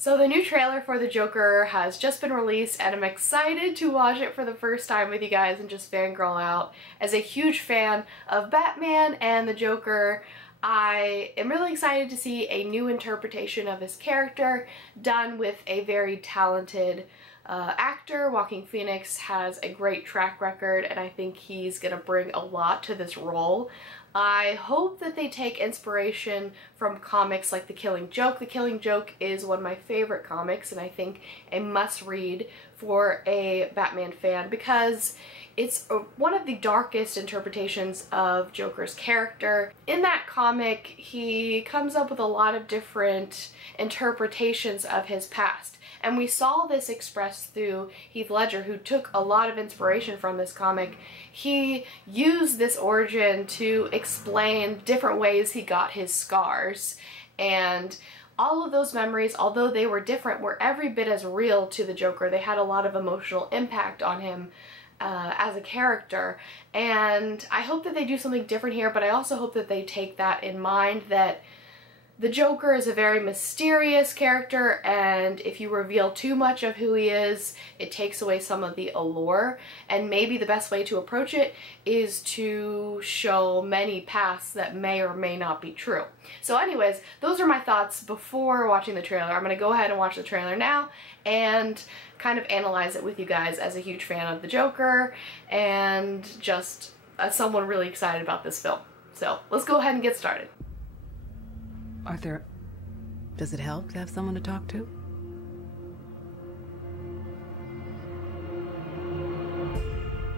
So the new trailer for The Joker has just been released and I'm excited to watch it for the first time with you guys and just fangirl out. As a huge fan of Batman and The Joker, I am really excited to see a new interpretation of his character done with a very talented actor. Joaquin Phoenix has a great track record and I think he's gonna bring a lot to this role. I hope that they take inspiration from comics like The Killing Joke. The Killing Joke is one of my favorite comics and I think a must-read for a Batman fan because it's one of the darkest interpretations of Joker's character. In that comic, he comes up with a lot of different interpretations of his past. And we saw this expressed through Heath Ledger, who took a lot of inspiration from this comic. He used this origin to explain different ways he got his scars. And all of those memories, although they were different, were every bit as real to the Joker. They had a lot of emotional impact on him as a character. And I hope that they do something different here, but I also hope that they take that in mind, that the Joker is a very mysterious character, and if you reveal too much of who he is, it takes away some of the allure, and maybe the best way to approach it is to show many pasts that may or may not be true. So anyways, those are my thoughts before watching the trailer. I'm going to go ahead and watch the trailer now and kind of analyze it with you guys as a huge fan of the Joker and just as someone really excited about this film. So let's go ahead and get started. Arthur, does it help to have someone to talk to?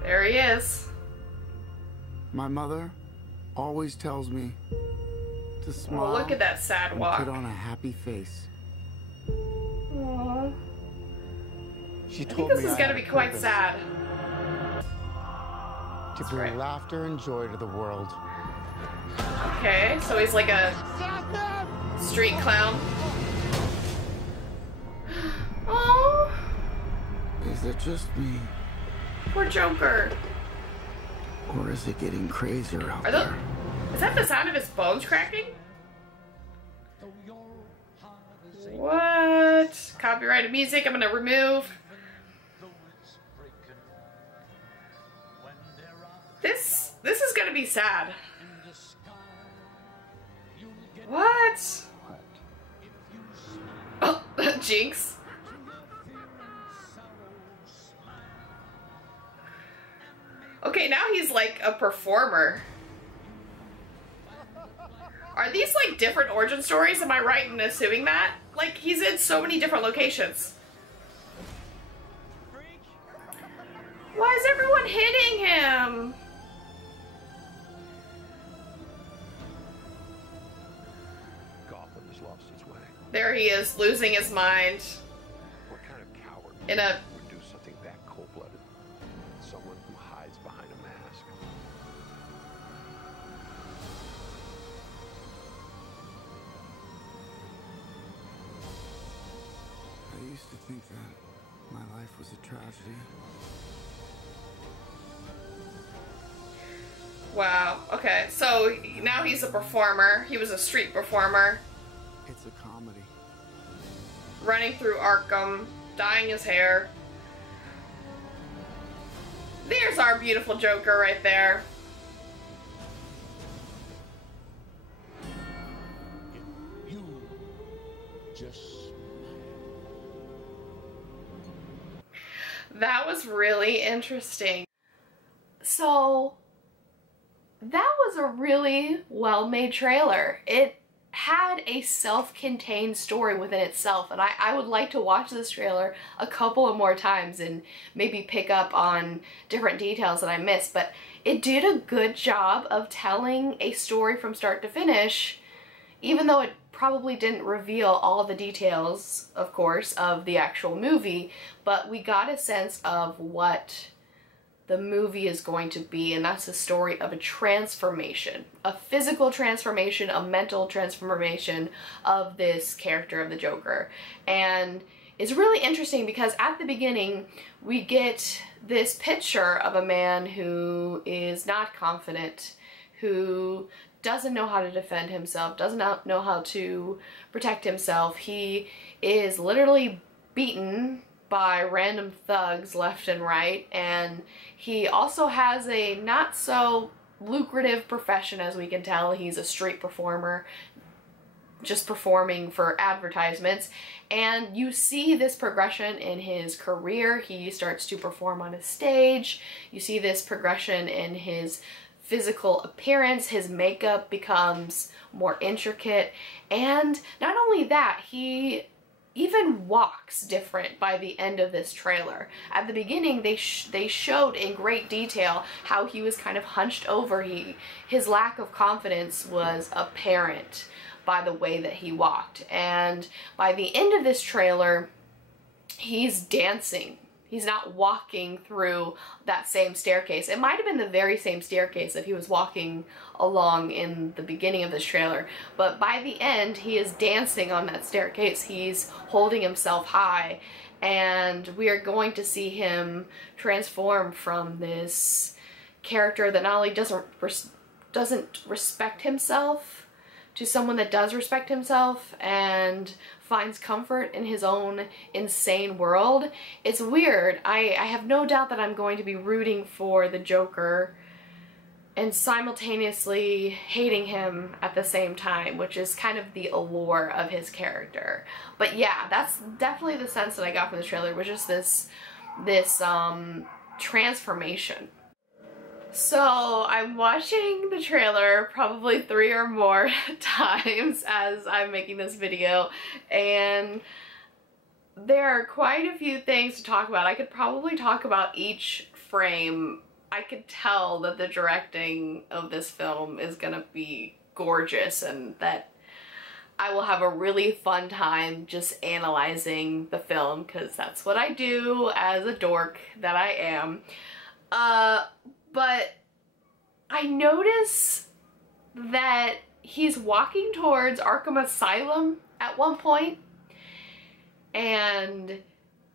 There he is. My mother always tells me to smile. Oh, look at that sad walk. Put on a happy face. Aww. She I think told this me is gonna be quite sad. To bring laughter and joy to the world. Okay, so he's like a street clown. Oh, Is it just me? poor Joker. Or is it getting crazier out Are those, there? is that the sound of his bones cracking? What? Copyrighted music, I'm gonna remove. This is gonna be sad. What? Oh, Jinx. Okay, now he's like a performer. Are these like different origin stories? Am I right in assuming that? Like, he's in so many different locations. Why is everyone hitting him? There he is, losing his mind. What kind of coward In a would do something that cold-blooded? Someone who hides behind a mask. I used to think that my life was a tragedy. wow. Okay, so now he's a performer. He was a street performer. It's a comedy. Running through Arkham, dyeing his hair. There's our beautiful Joker right there. You just That was really interesting. So, that was a really well-made trailer. It had a self-contained story within itself, and I would like to watch this trailer a couple of more times and maybe pick up on different details that I missed, but it did a good job of telling a story from start to finish, even though it probably didn't reveal all the details, of course, of the actual movie, but we got a sense of what the movie is going to be, and that's a story of a transformation, a physical transformation, a mental transformation of this character of the Joker. And it's really interesting because at the beginning we get this picture of a man who is not confident, who doesn't know how to defend himself, doesn't know how to protect himself. He is literally beaten by random thugs left and right, and he also has a not so lucrative profession, as we can tell. He's a street performer, just performing for advertisements, and you see this progression in his career. He starts to perform on a stage. You see this progression in his physical appearance. His makeup becomes more intricate, and not only that, he even walks different by the end of this trailer. At the beginning, they showed in great detail how he was kind of hunched over. His lack of confidence was apparent by the way that he walked, and by the end of this trailer, he's dancing. He's not walking through that same staircase. It might have been the very same staircase that he was walking along in the beginning of this trailer, but by the end, he is dancing on that staircase. He's holding himself high, and we are going to see him transform from this character that not only doesn't respect himself to someone that does respect himself and finds comfort in his own insane world. It's weird. I have no doubt that I'm going to be rooting for the Joker and simultaneously hating him at the same time, which is kind of the allure of his character. But yeah, that's definitely the sense that I got from the trailer, was just this transformation. So I'm watching the trailer probably 3 or more times as I'm making this video, and there are quite a few things to talk about. I could probably talk about each frame. I could tell that the directing of this film is gonna be gorgeous, and that I will have a really fun time just analyzing the film, because that's what I do as a dork that I am. But I notice that he's walking towards Arkham Asylum at one point, and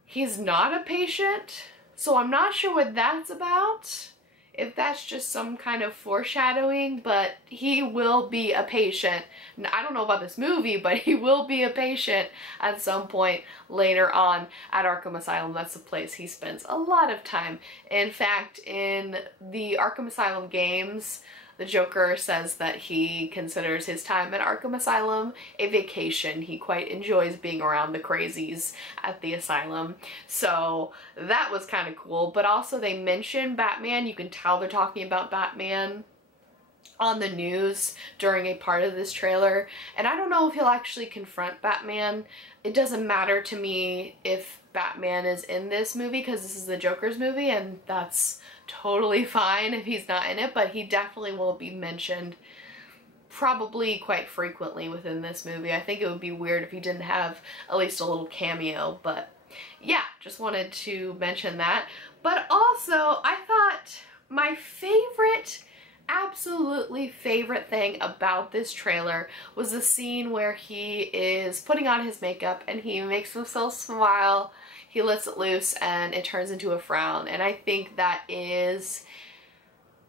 he's not a patient, so I'm not sure what that's about, if that's just some kind of foreshadowing, but he will be a patient. I don't know about this movie, but he will be a patient at some point later on at Arkham Asylum. That's the place he spends a lot of time. In fact, in the Arkham Asylum games, the Joker says that he considers his time at Arkham Asylum a vacation. He quite enjoys being around the crazies at the asylum. So that was kind of cool. But also they mention Batman. You can tell they're talking about Batman on the news during a part of this trailer. And I don't know if he'll actually confront Batman. It doesn't matter to me if Batman is in this movie, because this is the Joker's movie, and that's totally fine if he's not in it, but he definitely will be mentioned probably quite frequently within this movie. I think it would be weird if he didn't have at least a little cameo, but yeah, just wanted to mention that. But also, I thought my favorite, absolutely favorite thing about this trailer was the scene where he is putting on his makeup and he makes himself smile. He lets it loose and it turns into a frown, and I think that is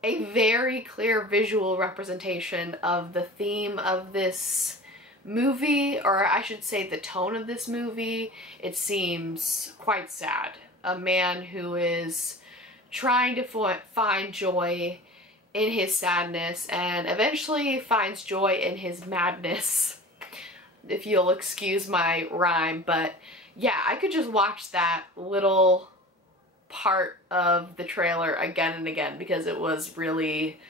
a very clear visual representation of the theme of this movie, or I should say the tone of this movie. It seems quite sad. A man who is trying to find joy in his sadness and eventually finds joy in his madness, if you'll excuse my rhyme. But yeah, I could just watch that little part of the trailer again and again because it was really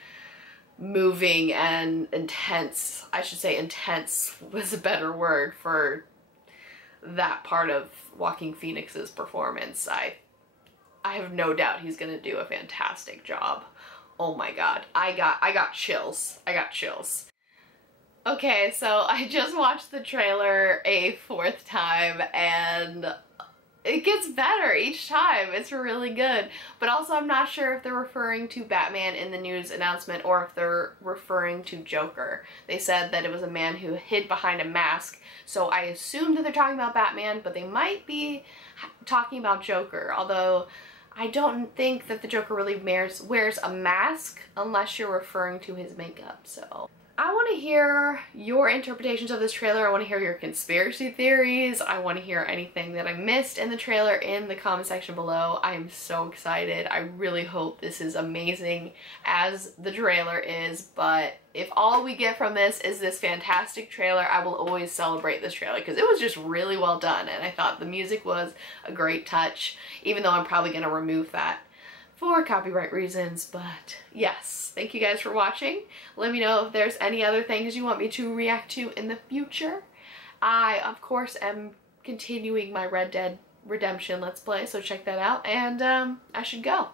moving and intense. I should say intense was a better word for that part of Joaquin Phoenix's performance. I have no doubt he's gonna do a fantastic job. Oh my god, I got chills. I got chills. Okay, so I just watched the trailer a 4th time and it gets better each time. It's really good. But also I'm not sure if they're referring to Batman in the news announcement or if they're referring to Joker. They said that it was a man who hid behind a mask, so I assumed that they're talking about Batman, but they might be talking about Joker, although I don't think that the Joker really wears a mask unless you're referring to his makeup, so I want to hear your interpretations of this trailer. I want to hear your conspiracy theories. I want to hear anything that I missed in the trailer in the comment section below. I am so excited. I really hope this is amazing as the trailer is, but if all we get from this is this fantastic trailer, I will always celebrate this trailer because it was just really well done, and I thought the music was a great touch, even though I'm probably going to remove that for copyright reasons. But yes, thank you guys for watching. Let me know if there's any other things you want me to react to in the future. I, of course, am continuing my Red Dead Redemption Let's Play, so check that out, and I should go.